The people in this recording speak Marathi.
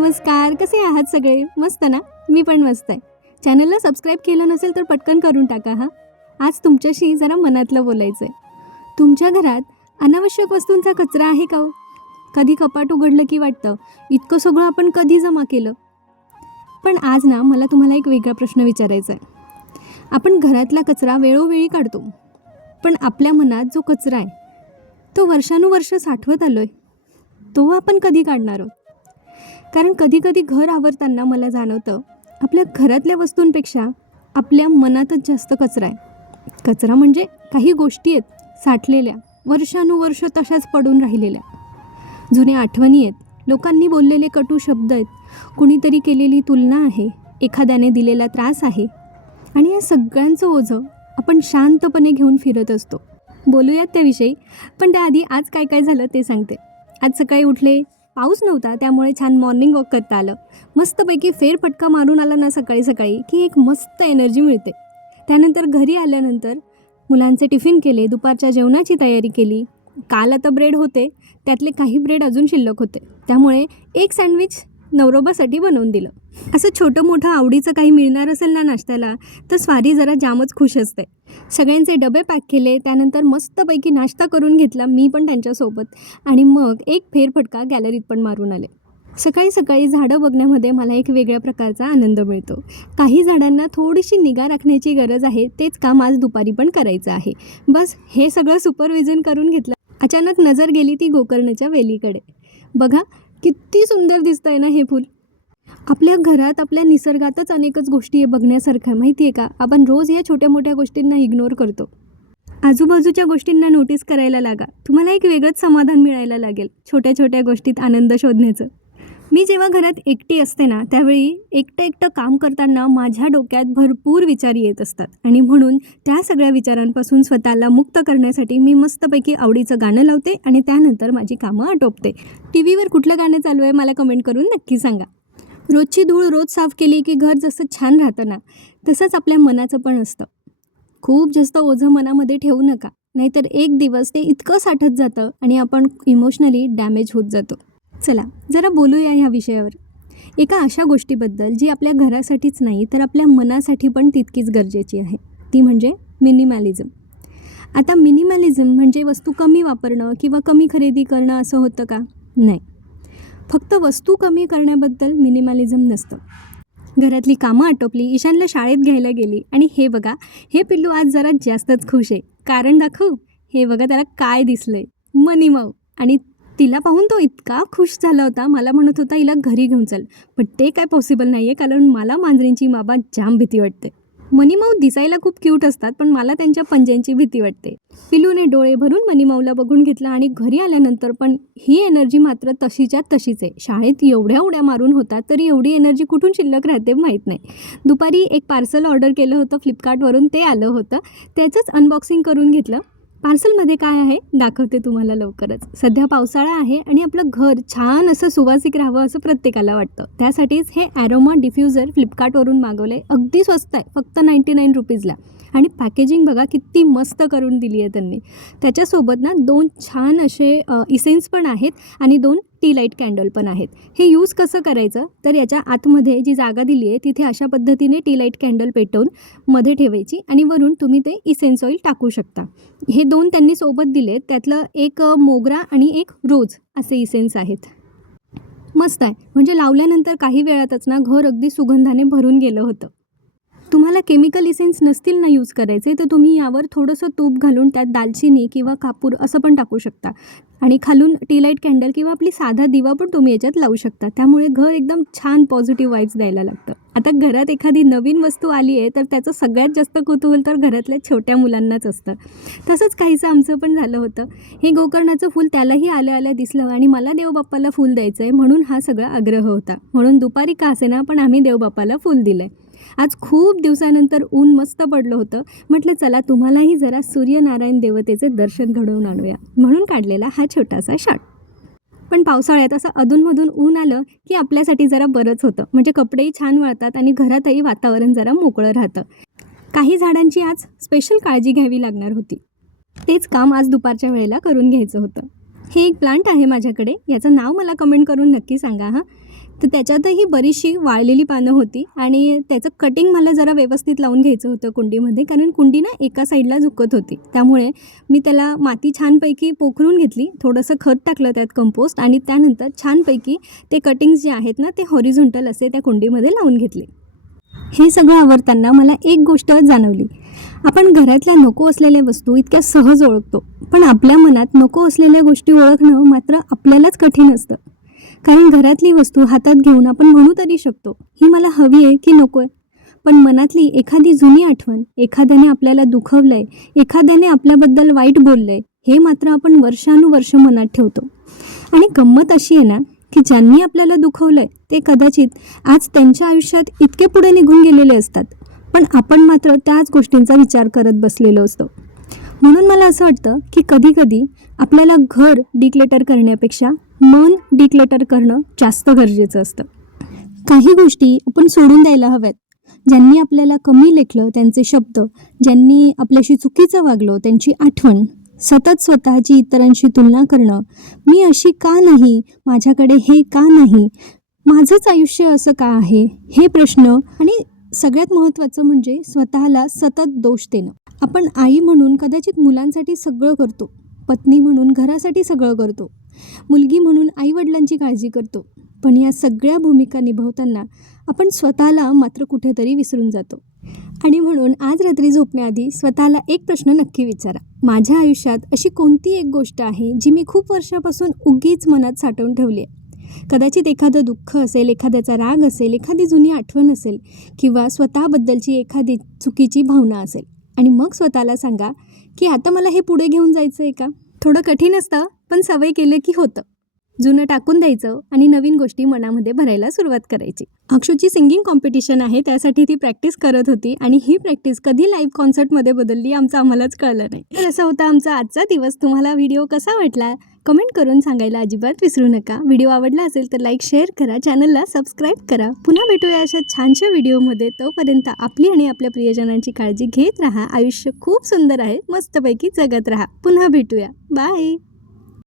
नमस्कार, कसे आहात सगळे? मस्त ना? मी पण मस्त आहे. चॅनलला सबस्क्राईब केलं नसेल तर पटकन करून टाका हा. आज तुमच्याशी जरा मनातलं बोलायचं आहे. तुमच्या घरात अनावश्यक वस्तूंचा कचरा आहे का हो? कधी कपाट उघडलं की वाटतं, इतकं सगळं आपण कधी जमा केलं? पण आज ना मला तुम्हाला एक वेगळा प्रश्न विचारायचा आहे. आपण घरातला कचरा वेळोवेळी काढतो, पण आपल्या मनात जो कचरा आहे, तो वर्षानुवर्ष साठवत आलो आहे, तो आपण कधी काढणार आहोत? कारण कधीकधी घर आवरताना मला जाणवतं, आपल्या घरातल्या वस्तूंपेक्षा आपल्या मनातच जास्त कचरा आहे. कचरा म्हणजे काही गोष्टी आहेत साठलेल्या, वर्षानुवर्ष तशाच पडून राहिलेल्या. जुन्या आठवणी आहेत, लोकांनी बोललेले कटू शब्द आहेत, कुणीतरी केलेली तुलना आहे, एखाद्याने दिलेला त्रास आहे. आणि या सगळ्यांचं ओझं आपण शांतपणे घेऊन फिरत असतो. बोलूयात त्याविषयी, पण त्याआधी आज काय काय झालं ते सांगते. आज सकाळी उठले, पाऊस नव्हता, त्यामुळे छान मॉर्निंग वॉक करता आलं. मस्तपैकी फेरफटका मारून आला ना सकाळी सकाळी की एक मस्त एनर्जी मिळते. त्यानंतर घरी आल्यानंतर मुलांचे टिफिन केले, दुपारच्या जेवणाची तयारी केली. काल आता ब्रेड होते, त्यातले काही ब्रेड अजून शिल्लक होते, त्यामुळे एक सँडविच नवरोबासाठी बनवून दिलं. असं छोटं मोठं आवडीचं काही मिळणार असेल ना नाश्त्याला, तर स्वारी जरा जामच खुश असते. सगळ्यांचे डबे पॅक केले, त्यानंतर मस्तपैकी नाश्ता करून घेतला मी पण त्यांच्यासोबत, आणि मग एक फेरफटका गॅलरीत पण मारून आले. सकाळी सकाळी झाडं बघण्यामध्ये मला एक वेगळ्या प्रकारचा आनंद मिळतो. काही झाडांना थोडीशी निगा राखण्याची गरज आहे, तेच काम आज दुपारी पण करायचं आहे. बस हे सगळं सुपरविजन करून घेतलं. अचानक नजर गेली ती गोकर्णाच्या वेलीकडे. बघा किती सुंदर दिसतंय ना हे फूल. आपल्या घरात, आपल्या निसर्गातच अनेकच गोष्टी आहे बघण्यासारख्या, माहिती आहे का? आपण रोज या छोट्या मोठ्या गोष्टींना इग्नोर करतो. आजूबाजूच्या गोष्टींना नोटीस करायला लागा, तुम्हाला एक वेगळंच समाधान मिळायला लागेल छोट्या छोट्या गोष्टीत आनंद शोधण्याचं. मी जेव्हा घरात एकटी असते ना, त्यावेळी एकटं एकटं काम करताना माझ्या डोक्यात भरपूर विचार येत असतात, आणि म्हणून त्या सगळ्या विचारांपासून स्वतःला मुक्त करण्यासाठी मी मस्तपैकी आवडीचं गाणं लावते आणि त्यानंतर माझी कामं आटोपते. टी व्हीवर कुठलं गाणं चालू आहे मला कमेंट करून नक्की सांगा. रोजची धूळ रोज साफ केली की घर जसं छान राहतं ना, तसंच आपल्या मनाचं पण असतं. खूप जास्त ओझं मनामध्ये ठेवू नका, नाहीतर एक दिवस ते इतकं साठत जातं आणि आपण इमोशनली डॅमेज होत जातो. चला जरा बोलूया ह्या विषयावर. एका अशा गोष्टीबद्दल जी आपल्या घरासाठीच नाही तर आपल्या मनासाठी पण तितकीच गरजेची आहे, ती म्हणजे मिनिमॅलिझम. आता मिनिमॅलिझम म्हणजे वस्तू कमी वापरणं किंवा कमी खरेदी करणं असं होतं का? नाही, फक्त वस्तू कमी करण्याबद्दल मिनिमॅलिझम नसतं. घरातली कामं आटोपली, ईशानला शाळेत घ्यायला गेली, आणि हे बघा, हे पिल्लू आज जरा जास्तच खुश आहे. कारण दाखवू? हे बघा त्याला काय दिसलंय, मनी माऊ. आणि तिला पाहून तो इतका खुश झाला होता, मला म्हणत होता हिला घरी घेऊन चल, पण ते काय पॉसिबल नाही आहे, कारण मला मांजरींची बाबा जाम भीती वाटते. मनीमाऊ दिसायला खूप क्यूट असतात, पण मला त्यांच्या पंजांची भीती वाटते. पिलूने डोळे भरून मनीमाऊला बघून घेतलं, आणि घरी आल्यानंतर पण ही एनर्जी मात्र तशीच्या तशीच आहे. शाळेत एवढ्या उड्या मारून होतात तरी एवढी एनर्जी कुठून शिल्लक राहते माहीत नाही. दुपारी एक पार्सल ऑर्डर केलं होतं फ्लिपकार्टवरून, ते आलं होतं, त्याचंच अनबॉक्सिंग करून घेतलं. पार्सलमध्ये काय आहे दाखवते तुम्हाला लवकरच. सध्या पावसाळा आहे आणि आपलं घर छान असं सुवासिक राहावं असं प्रत्येकाला वाटतं. त्यासाठीच हे ॲरोमा डिफ्युजर फ्लिपकार्टवरून मागवलं आहे. अगदी स्वस्त आहे, फक्त 99 रुपीजला. आणि पॅकेजिंग बघा किती मस्त करून दिली आहे त्यांनी. त्याच्यासोबत ना 2 छान असे इसेन्स पण आहेत आणि 2 टी लाईट कॅन्डल पण आहेत. हे यूज कसं करायचं, तर याच्या आतमध्ये जी जागा दिली आहे तिथे अशा पद्धतीने टी लाईट कॅन्डल पेटवून मध्ये ठेवायची, आणि वरून तुम्ही ते इसेन्स ऑइल टाकू शकता. हे 2 त्यांनी सोबत दिले, त्यातलं एक मोगरा आणि एक रोज असे इसेन्स आहेत. मस्त आहे, म्हणजे लावल्यानंतर काही वेळातच ना घर अगदी सुगंधाने भरून गेलं होतं. तुम्हाला केमिकल इसेन्स नसतील ना यूज करायचे, तर तुम्ही यावर थोडंसं तूप घालून त्यात दालचिनी किंवा कापूर असं पण टाकू शकता, आणि खालून टी लाईट कॅन्डल किंवा आपली साधा दिवा पण तुम्ही याच्यात लावू शकता. त्यामुळे घर एकदम छान पॉझिटिव्ह वाईब्स द्यायला लागतं. आता घरात एखादी नवीन वस्तू आली आहे तर त्याचं सगळ्यात जास्त कुतूहल तर घरातल्या छोट्या मुलांनाच असतं. तसंच काहीसं आमचं पण झालं होतं. हे गोकर्णाचं फूल त्यालाही आलं आलं दिसलं, आणि मला देवबाप्पाला फूल द्यायचं आहे म्हणून हा सगळा आग्रह होता. म्हणून दुपारी का असेना पण आम्ही देवबाप्पाला फूल दिलं आहे. आज खूप दिवसानंतर ऊन मस्त पडलं होतं. म्हटलं चला तुम्हालाही जरा सूर्यनारायण देवतेचे दर्शन घडवून आणूया, म्हणून काढलेला हा छोटासा शॉट. पण पावसाळ्यात असं अधूनमधून ऊन आलं की आपल्यासाठी जरा बरंच होतं, म्हणजे कपडेही छान वळतात आणि घरातही वातावरण जरा मोकळं राहतं. काही झाडांची आज स्पेशल काळजी घ्यावी लागणार होती, तेच काम आज दुपारच्या वेळेला करून घ्यायचं होतं. हे एक प्लांट आहे माझ्याकडे, याचं नाव मला कमेंट करून नक्की सांगा हां. तर त्याच्यातही बरीचशी वाळलेली पानं होती आणि त्याचं कटिंग मला जरा व्यवस्थित लावून घ्यायचं होतं कुंडीमध्ये, कारण कुंडी ना एका साईडला झुकत होती. त्यामुळे मी त्याला माती छानपैकी पोखरून घेतली, थोडंसं खत टाकलं त्यात कंपोस्ट आणि त्यानंतर छानपैकी ते कटिंग्स जे आहेत ना ते हॉरिझॉन्टल असे त्या कुंडीमध्ये लावून घेतले. हे सगळं आवरताना मला एक गोष्ट जाणवली. आपण घरातल्या नको असलेल्या वस्तू इतक्या सहज ओळखतो, पण आपल्या मनात नको असलेल्या गोष्टी ओळखणं मात्र आपल्यालाच कठीण असतं. कारण घरातली वस्तू हातात घेऊन आपण म्हणू तरी शकतो, ही मला हवी आहे की नको आहे. पण मनातली एखादी जुनी आठवण, एखाद्याने आपल्याला दुखवलं आहे, एखाद्याने आपल्याबद्दल वाईट बोललं आहे, हे मात्र आपण वर्षानुवर्ष मनात ठेवतो. आणि गंमत अशी आहे ना की ज्यांनी आपल्याला दुखवलं आहे ते कदाचित आज त्यांच्या आयुष्यात इतके पुढे निघून गेलेले असतात, पण आपण मात्र त्याच गोष्टींचा विचार करत बसलेलो असतो. म्हणून मला असं वाटतं की कधीकधी आपल्याला घर डिक्लेटर करण्यापेक्षा मन डिक्लेटर करणं जास्त गरजेचं असतं. काही गोष्टी आपण सोडून द्यायला हव्यात. ज्यांनी आपल्याला कमी लेखलं त्यांचे शब्द, ज्यांनी आपल्याशी चुकीचं वागलं त्यांची आठवण, सतत स्वतःची इतरांशी तुलना करणं, मी अशी का नाही, माझ्याकडे हे का नाही, माझंच आयुष्य असं का आहे, हे प्रश्न, आणि सगळ्यात महत्त्वाचं म्हणजे स्वतःला सतत दोष देणं. आपण आई म्हणून कदाचित मुलांसाठी सगळं करतो, पत्नी म्हणून घरासाठी सगळं करतो, मुलगी म्हणून आईवडिलांची काळजी करतो, पण या सगळ्या भूमिका निभावताना आपण स्वतःला मात्र कुठेतरी विसरून जातो. आणि म्हणून आज रात्री झोपण्याआधी स्वतःला एक प्रश्न नक्की विचारा. माझ्या आयुष्यात अशी कोणती एक गोष्ट आहे जी मी खूप वर्षापासून उगीच मनात साठवून ठेवली आहे? कदाचित एखादं दुःख असेल, एखाद्याचा राग असेल, एखादी जुनी आठवण असेल, किंवा स्वतःबद्दलची एखादी चुकीची भावना असेल. आणि मग स्वतःला सांगा की आता मला हे पुढे घेऊन जायचं आहे का? थोडं कठीण असतं, पण सवय केलं की होतं. जुनं टाकून द्यायचं आणि नवीन गोष्टी मनामध्ये भरायला सुरुवात करायची. अक्षूची सिंगिंग कॉम्पिटिशन आहे, त्यासाठी ती प्रॅक्टिस करत होती आणि ही प्रॅक्टिस कधी लाईव्ह कॉन्सर्टमध्ये बदलली आमचं आम्हालाच कळलं नाही. तर असा होता आमचा आजचा दिवस. तुम्हाला व्हिडिओ कसा वाटला कमेंट करून सांगायला अजिबात विसरू नका. व्हिडिओ आवडला असेल तर लाईक शेअर करा, चॅनलला सबस्क्राईब करा. पुन्हा भेटूया अशा छानशा व्हिडिओमध्ये. तोपर्यंत आपली आणि आपल्या प्रियजनांची काळजी घेत राहा. आयुष्य खूप सुंदर आहे, मस्तपैकी जगत राहा. पुन्हा भेटूया. बाय.